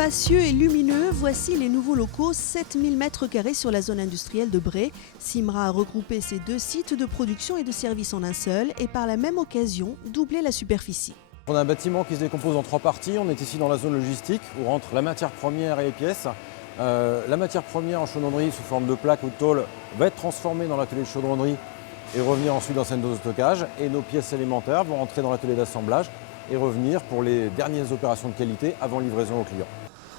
Spacieux et lumineux, voici les nouveaux locaux, 7000 m² sur la zone industrielle de Bray. Simra a regroupé ses deux sites de production et de services en un seul et par la même occasion doublé la superficie. On a un bâtiment qui se décompose en 3 parties. On est ici dans la zone logistique où rentrent la matière première et les pièces. La matière première en chaudronnerie sous forme de plaques ou de tôle va être transformée dans l'atelier de chaudronnerie et revenir ensuite dans cette zone de stockage. Et nos pièces élémentaires vont rentrer dans l'atelier d'assemblage et revenir pour les dernières opérations de qualité avant livraison au client.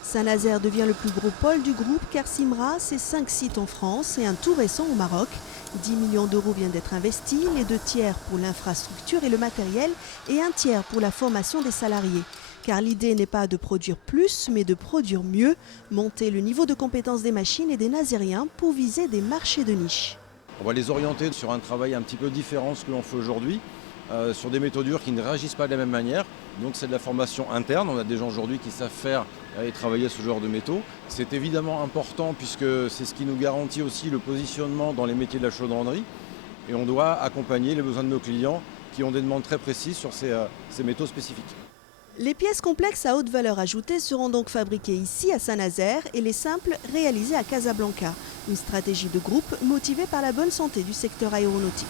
Saint-Nazaire devient le plus gros pôle du groupe car Simra, c'est 5 sites en France et un tout récent au Maroc. 10 millions d'euros viennent d'être investis, les 2 tiers pour l'infrastructure et le matériel et 1 tiers pour la formation des salariés. Car l'idée n'est pas de produire plus, mais de produire mieux, monter le niveau de compétence des machines et des Nazériens pour viser des marchés de niche. On va les orienter sur un travail un petit peu différent de ce que l'on fait aujourd'hui, sur des métaux durs qui ne réagissent pas de la même manière. Donc c'est de la formation interne, on a des gens aujourd'hui qui savent faire et travailler ce genre de métaux. C'est évidemment important puisque c'est ce qui nous garantit aussi le positionnement dans les métiers de la chaudronnerie. Et on doit accompagner les besoins de nos clients qui ont des demandes très précises sur ces métaux spécifiques. Les pièces complexes à haute valeur ajoutée seront donc fabriquées ici à Saint-Nazaire et les simples réalisées à Casablanca. Une stratégie de groupe motivée par la bonne santé du secteur aéronautique.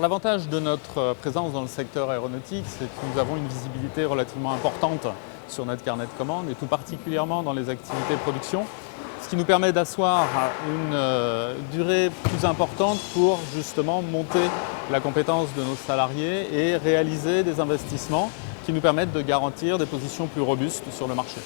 L'avantage de notre présence dans le secteur aéronautique, c'est que nous avons une visibilité relativement importante sur notre carnet de commandes et tout particulièrement dans les activités de production, ce qui nous permet d'asseoir une durée plus importante pour justement monter la compétence de nos salariés et réaliser des investissements qui nous permettent de garantir des positions plus robustes sur le marché.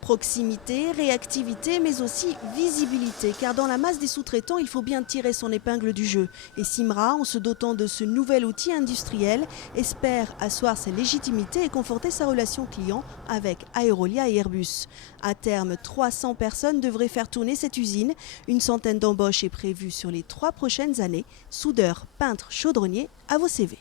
Proximité, réactivité, mais aussi visibilité, car dans la masse des sous-traitants, il faut bien tirer son épingle du jeu. Et Simra, en se dotant de ce nouvel outil industriel, espère asseoir sa légitimité et conforter sa relation client avec Aerolia et Airbus. À terme, 300 personnes devraient faire tourner cette usine. Une centaine d'embauches est prévue sur les 3 prochaines années. Soudeurs, peintres, chaudronniers, à vos CV.